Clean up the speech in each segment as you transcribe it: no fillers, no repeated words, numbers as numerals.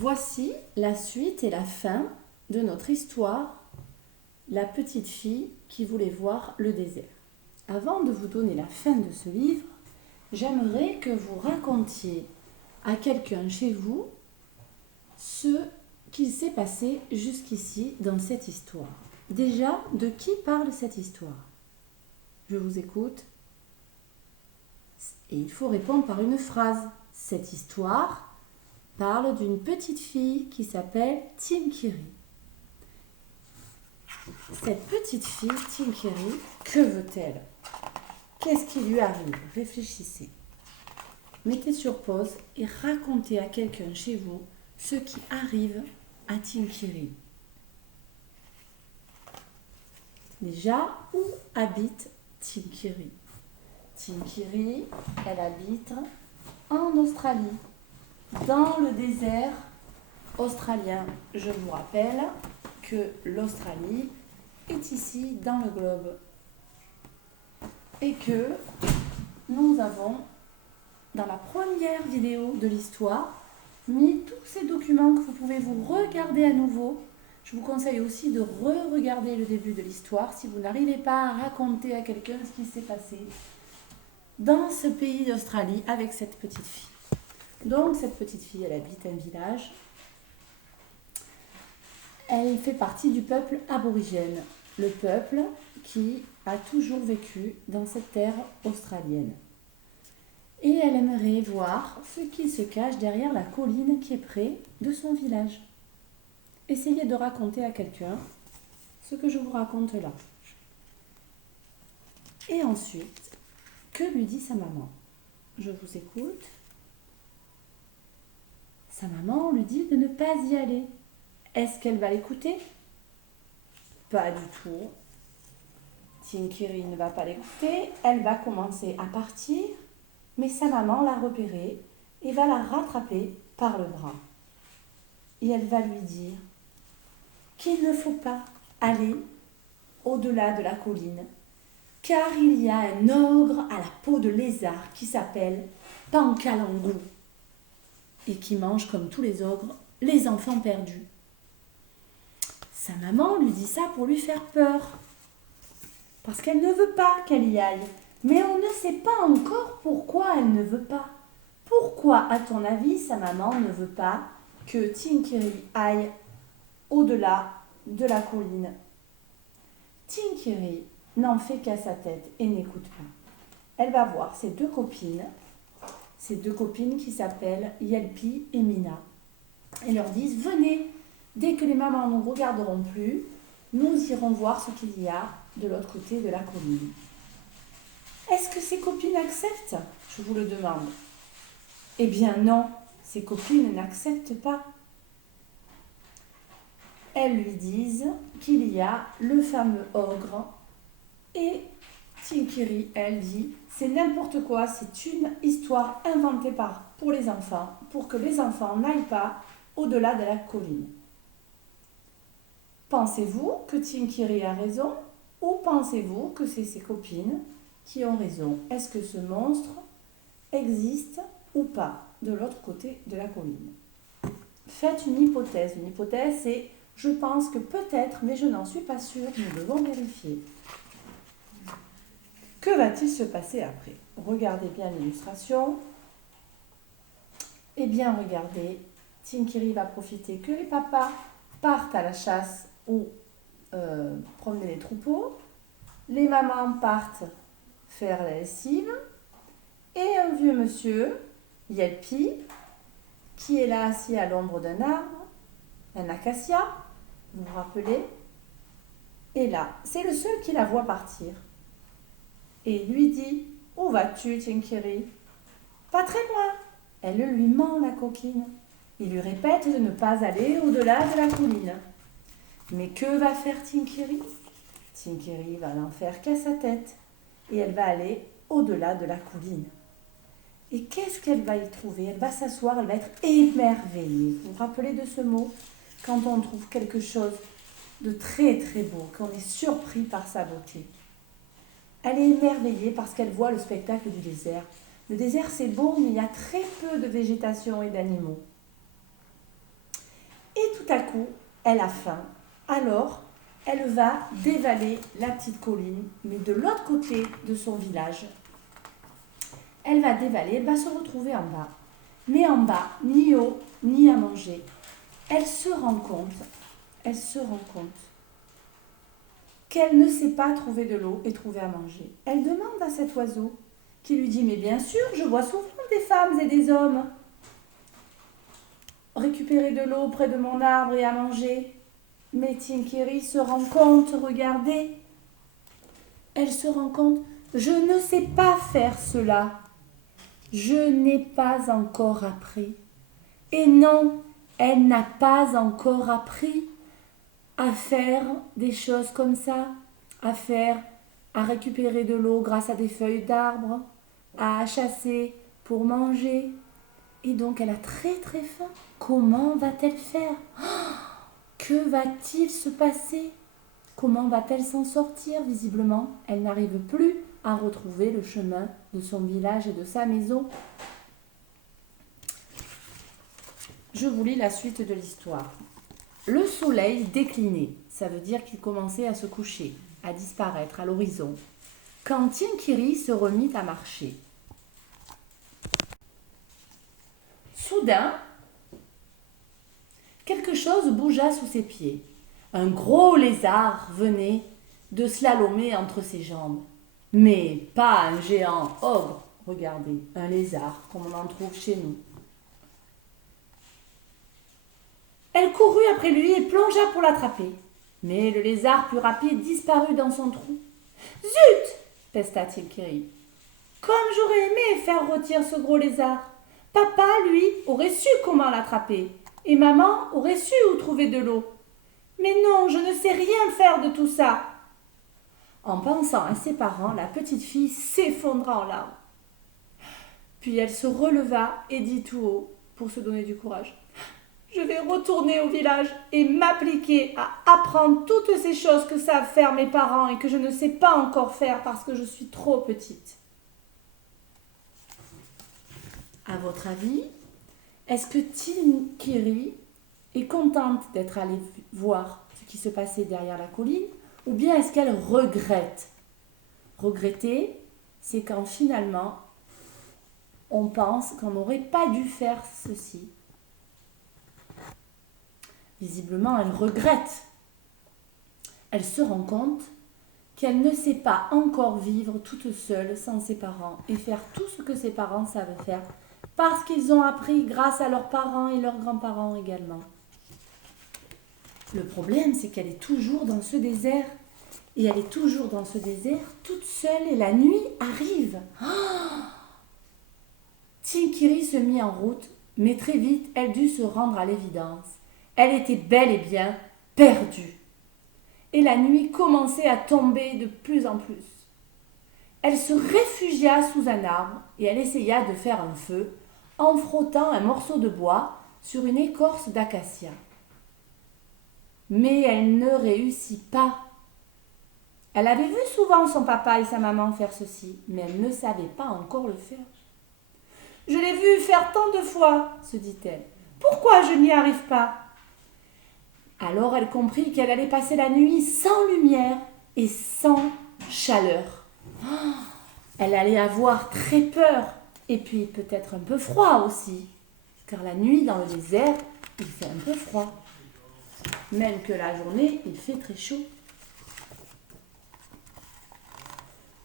Voici la suite et la fin de notre histoire, la petite fille qui voulait voir le désert. Avant de vous donner la fin de ce livre, j'aimerais que vous racontiez à quelqu'un chez vous ce qu'il s'est passé jusqu'ici dans cette histoire. Déjà, de qui parle cette histoire? Je vous écoute. Et il faut répondre par une phrase. Cette histoire parle d'une petite fille qui s'appelle Tinkiri. Cette petite fille, Tinkiri, que veut-elle? Qu'est-ce qui lui arrive? Réfléchissez. Mettez sur pause et racontez à quelqu'un chez vous ce qui arrive à Tinkiri. Déjà, où habite Tinkiri? Tinkiri, elle habite en Australie, dans le désert australien. Je vous rappelle que l'Australie est ici dans le globe et que nous avons, dans la première vidéo de l'histoire, mis tous ces documents que vous pouvez vous regarder à nouveau. Je vous conseille aussi de re-regarder le début de l'histoire si vous n'arrivez pas à raconter à quelqu'un ce qui s'est passé dans ce pays d'Australie avec cette petite fille. Donc cette petite fille, elle habite un village. Elle fait partie du peuple aborigène, le peuple qui a toujours vécu dans cette terre australienne. Et elle aimerait voir ce qui se cache derrière la colline qui est près de son village. Essayez de raconter à quelqu'un ce que je vous raconte là. Et ensuite, que lui dit sa maman? Je vous écoute. Sa maman lui dit de ne pas y aller. Est-ce qu'elle va l'écouter? Pas du tout. Tinkiri ne va pas l'écouter. Elle va commencer à partir, mais sa maman l'a repérée et va la rattraper par le bras. Et elle va lui dire qu'il ne faut pas aller au-delà de la colline, car il y a un ogre à la peau de lézard qui s'appelle Pankalangu et qui mange, comme tous les ogres, les enfants perdus. Sa maman lui dit ça pour lui faire peur, parce qu'elle ne veut pas qu'elle y aille. Mais on ne sait pas encore pourquoi elle ne veut pas. Pourquoi, à ton avis, sa maman ne veut pas que Tinkiri aille au-delà de la colline? Tinkiri n'en fait qu'à sa tête et n'écoute pas. Elle va voir ses deux copines qui s'appellent Yelpi et Mina, et leur disent « Venez, dès que les mamans ne nous regarderont plus, nous irons voir ce qu'il y a de l'autre côté de la colline. » Est-ce que ses copines acceptent? Je vous le demande. Eh bien non, ses copines n'acceptent pas. Elles lui disent qu'il y a le fameux ogre et Tinkiri, elle dit, c'est n'importe quoi, c'est une histoire inventée pour les enfants, pour que les enfants n'aillent pas au-delà de la colline. Pensez-vous que Tinkiri a raison ou pensez-vous que c'est ses copines qui ont raison? Est-ce que ce monstre existe ou pas de l'autre côté de la colline? Faites une hypothèse. Une hypothèse, c'est je pense que peut-être, mais je n'en suis pas sûre, nous devons vérifier. Que va-t-il se passer après? Regardez bien l'illustration. Eh bien, regardez, Tinkiri va profiter que les papas partent à la chasse ou promener les troupeaux. Les mamans partent faire la lessive. Et un vieux monsieur, Yelpi, qui est là assis à l'ombre d'un arbre, un acacia, vous vous rappelez? Et là, c'est le seul qui la voit partir. Et lui dit, où vas-tu, Tinkiri? Pas très loin. Elle lui ment la coquine. Il lui répète de ne pas aller au-delà de la colline. Mais que va faire Tinkiri? Tinkiri va n'en faire qu'à sa tête. Et elle va aller au-delà de la colline. Et qu'est-ce qu'elle va y trouver? Elle va s'asseoir, elle va être émerveillée. Vous vous rappelez de ce mot? Quand on trouve quelque chose de très très beau, qu'on est surpris par sa beauté. Elle est émerveillée parce qu'elle voit le spectacle du désert. Le désert, c'est beau, mais il y a très peu de végétation et d'animaux. tout à coup, elle a faim. Alors, elle va dévaler la petite colline, mais de l'autre côté de son village. Elle va dévaler, elle va se retrouver en bas. Mais en bas, ni eau, ni à manger. Elle se rend compte qu'elle ne sait pas trouver de l'eau et trouver à manger. Elle demande à cet oiseau qui lui dit « Mais bien sûr, je vois souvent des femmes et des hommes récupérer de l'eau près de mon arbre et à manger. » Mais Tinkiri se rend compte, regardez, elle se rend compte « Je ne sais pas faire cela. Je n'ai pas encore appris. » Et non, elle n'a pas encore appris à faire des choses comme ça, à récupérer de l'eau grâce à des feuilles d'arbres, à chasser pour manger. Et donc elle a très très faim. Comment va-t-elle faire? Que va-t-il se passer? Comment va-t-elle s'en sortir? Visiblement, elle n'arrive plus à retrouver le chemin de son village et de sa maison. Je vous lis la suite de l'histoire. Le soleil déclinait, ça veut dire qu'il commençait à se coucher, à disparaître à l'horizon, quand Tinkiri se remit à marcher. Soudain, quelque chose bougea sous ses pieds. Un gros lézard venait de slalomer entre ses jambes. Mais pas un géant ogre, regardez, un lézard comme on en trouve chez nous. Elle courut après lui et plongea pour l'attraper. Mais le lézard plus rapide disparut dans son trou. « Zut !» pesta Tinkiri. « Comme j'aurais aimé faire rôtir ce gros lézard. Papa, lui, aurait su comment l'attraper. Et maman aurait su où trouver de l'eau. Mais non, je ne sais rien faire de tout ça. » En pensant à ses parents, la petite fille s'effondra en larmes. Puis elle se releva et dit tout haut, pour se donner du courage. Je vais retourner au village et m'appliquer à apprendre toutes ces choses que savent faire mes parents et que je ne sais pas encore faire parce que je suis trop petite. À votre avis, est-ce que Tinkiri est contente d'être allée voir ce qui se passait derrière la colline ou bien est-ce qu'elle regrette? Regretter, c'est quand finalement on pense qu'on n'aurait pas dû faire ceci. Visiblement, elle regrette. Elle se rend compte qu'elle ne sait pas encore vivre toute seule sans ses parents et faire tout ce que ses parents savent faire parce qu'ils ont appris grâce à leurs parents et leurs grands-parents également. Le problème, c'est qu'elle est toujours dans ce désert. Et elle est toujours dans ce désert toute seule et la nuit arrive. Tinkiri se mit en route, mais très vite, elle dut se rendre à l'évidence. Elle était bel et bien perdue. Et la nuit commençait à tomber de plus en plus. Elle se réfugia sous un arbre et elle essaya de faire un feu en frottant un morceau de bois sur une écorce d'acacia. Mais elle ne réussit pas. Elle avait vu souvent son papa et sa maman faire ceci, mais elle ne savait pas encore le faire. « Je l'ai vu faire tant de fois, se dit-elle. Pourquoi je n'y arrive pas ?» Alors elle comprit qu'elle allait passer la nuit sans lumière et sans chaleur. Elle allait avoir très peur et puis peut-être un peu froid aussi, car la nuit dans le désert, il fait un peu froid. Même que la journée, il fait très chaud.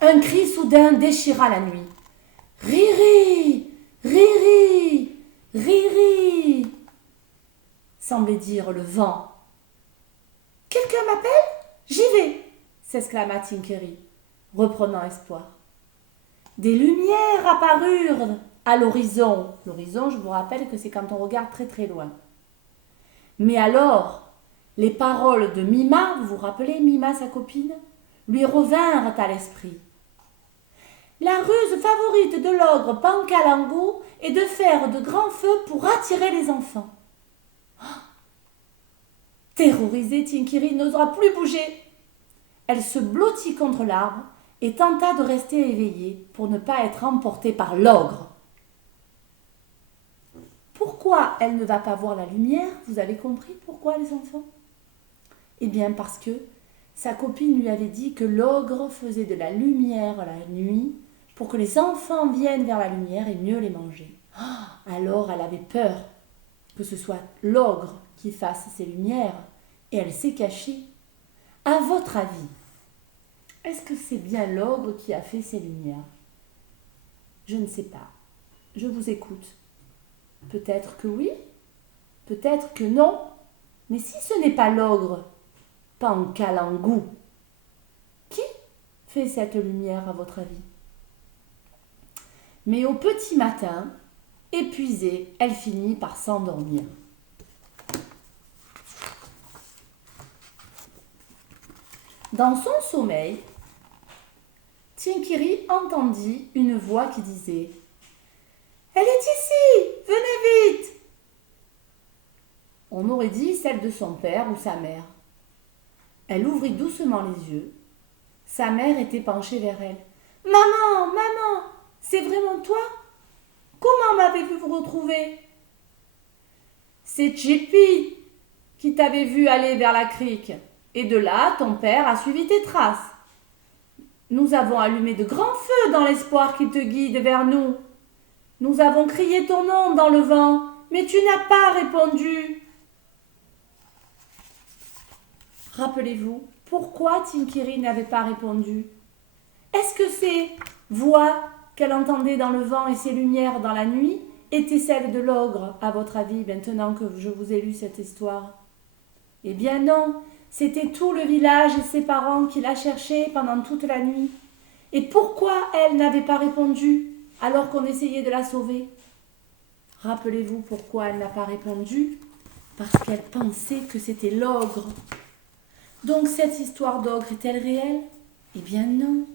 Un cri soudain déchira la nuit. « Riri, riri, riri !» semblait dire le vent. « Quelqu'un m'appelle? J'y vais !» s'exclama Tinkiri, reprenant espoir. Des lumières apparurent à l'horizon. L'horizon, je vous rappelle que c'est quand on regarde très très loin. Mais alors, les paroles de Mima, vous vous rappelez Mima, sa copine, lui revinrent à l'esprit. La ruse favorite de l'ogre Pankalango est de faire de grands feux pour attirer les enfants. Terrorisée, Tinkiri n'osera plus bouger. Elle se blottit contre l'arbre et tenta de rester éveillée pour ne pas être emportée par l'ogre. Pourquoi elle ne va pas voir la lumière? Vous avez compris pourquoi, les enfants? Eh bien parce que sa copine lui avait dit que l'ogre faisait de la lumière la nuit pour que les enfants viennent vers la lumière et mieux les manger. Alors elle avait peur que ce soit l'ogre qui fasse ses lumières et elle s'est cachée. À votre avis, est-ce que c'est bien l'ogre qui a fait ses lumières? Je ne sais pas. Je vous écoute. Peut-être que oui, peut-être que non. Mais si ce n'est pas l'ogre, Pancalangou, qui fait cette lumière à votre avis? Mais au petit matin, épuisée, elle finit par s'endormir. Dans son sommeil, Tinkiri entendit une voix qui disait « Elle est ici, venez vite !» On aurait dit celle de son père ou sa mère. Elle ouvrit doucement les yeux. Sa mère était penchée vers elle. « Maman, maman, c'est vraiment toi? Comment m'avez-vous retrouvé ?»« C'est Chippy qui t'avait vu aller vers la crique. Et de là, ton père a suivi tes traces. Nous avons allumé de grands feux dans l'espoir qu'il te guide vers nous. Nous avons crié ton nom dans le vent, mais tu n'as pas répondu. » Rappelez-vous, pourquoi Tinkiri n'avait pas répondu? Est-ce que ces voix qu'elle entendait dans le vent et ces lumières dans la nuit étaient celles de l'ogre, à votre avis, maintenant que je vous ai lu cette histoire? Eh bien non, c'était tout le village et ses parents qui la cherchaient pendant toute la nuit. Et pourquoi elle n'avait pas répondu alors qu'on essayait de la sauver? Rappelez-vous pourquoi elle n'a pas répondu? Parce qu'elle pensait que c'était l'ogre. Donc cette histoire d'ogre est-elle réelle? Eh bien non,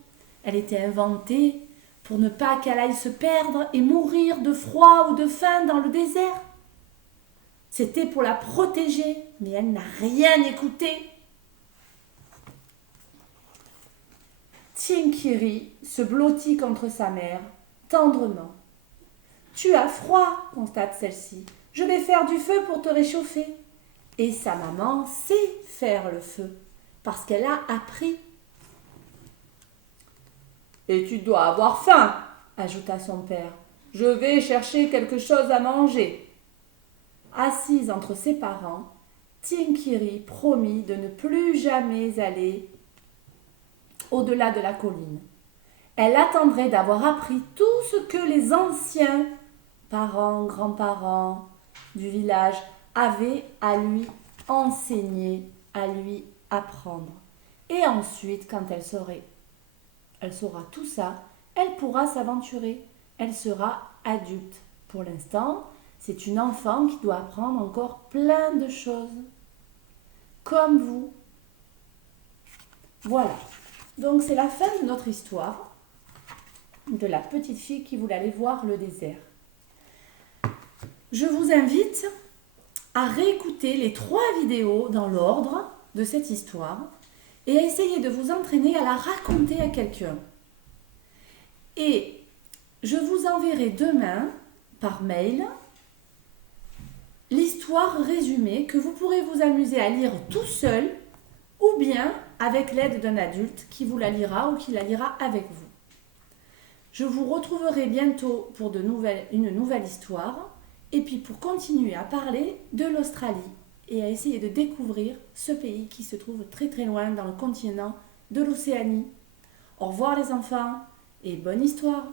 elle était inventée pour ne pas qu'elle aille se perdre et mourir de froid ou de faim dans le désert. C'était pour la protéger, mais elle n'a rien écouté. Tinkiri se blottit contre sa mère, tendrement. « Tu as froid, constate celle-ci. Je vais faire du feu pour te réchauffer. » Et sa maman sait faire le feu, parce qu'elle a appris. « Et tu dois avoir faim, » ajouta son père. « Je vais chercher quelque chose à manger. » Assise entre ses parents, Tinkiri promit de ne plus jamais aller au-delà de la colline. Elle attendrait d'avoir appris tout ce que les anciens parents, grands-parents du village avaient à lui enseigner, à lui apprendre. Et ensuite, quand elle saura tout ça, elle pourra s'aventurer. Elle sera adulte. Pour l'instant, c'est une enfant qui doit apprendre encore plein de choses. Comme vous. Voilà. Donc c'est la fin de notre histoire de la petite fille qui voulait aller voir le désert. Je vous invite à réécouter les 3 vidéos dans l'ordre de cette histoire et à essayer de vous entraîner à la raconter à quelqu'un. Et je vous enverrai demain par mail l'histoire résumée que vous pourrez vous amuser à lire tout seul ou bien avec l'aide d'un adulte qui vous la lira ou qui la lira avec vous. Je vous retrouverai bientôt pour une nouvelle histoire et puis pour continuer à parler de l'Australie et à essayer de découvrir ce pays qui se trouve très très loin dans le continent de l'Océanie. Au revoir les enfants et bonne histoire!